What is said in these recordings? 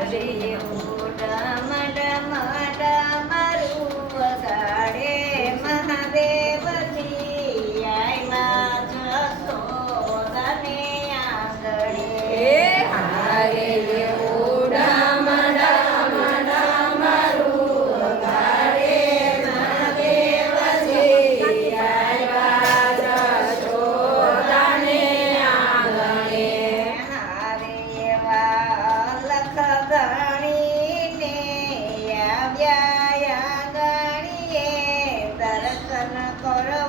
Hare ओडमडमा coro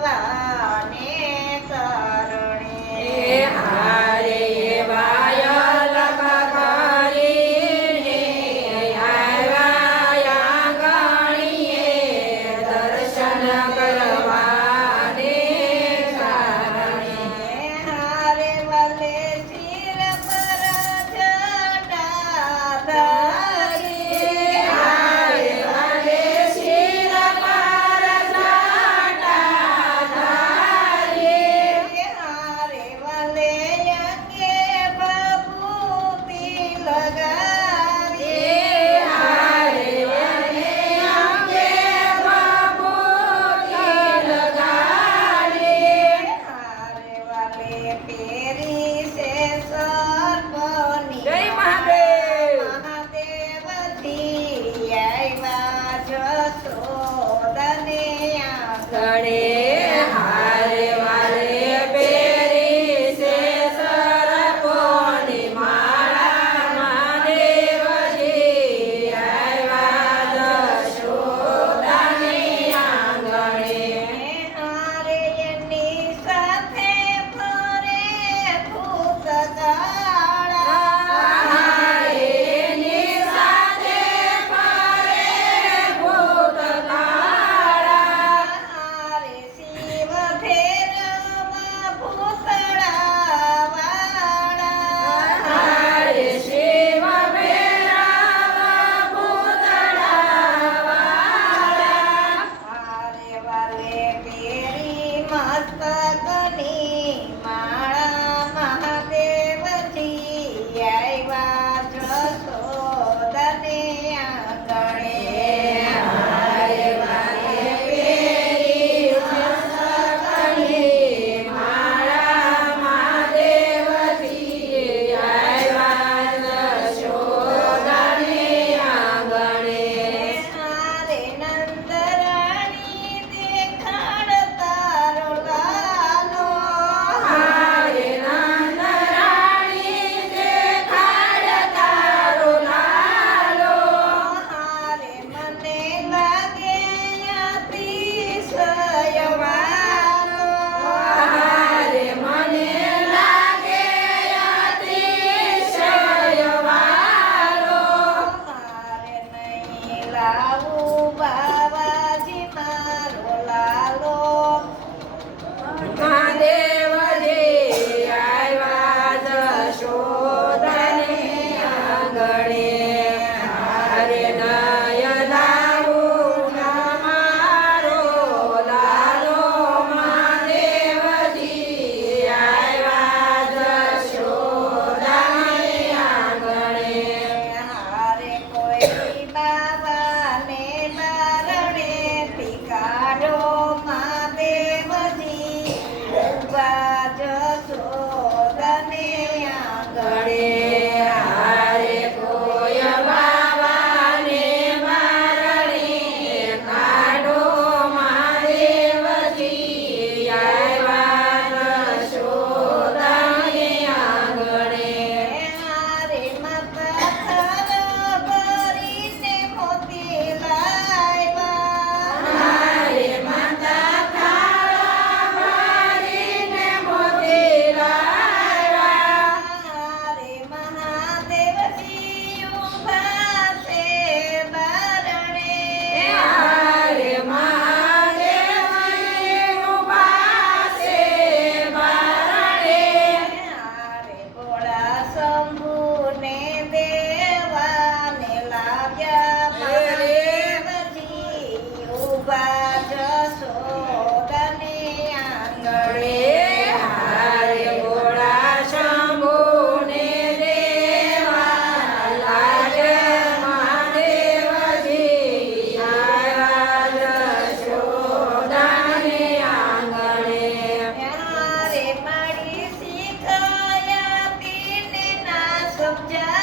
Yeah.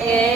Amen.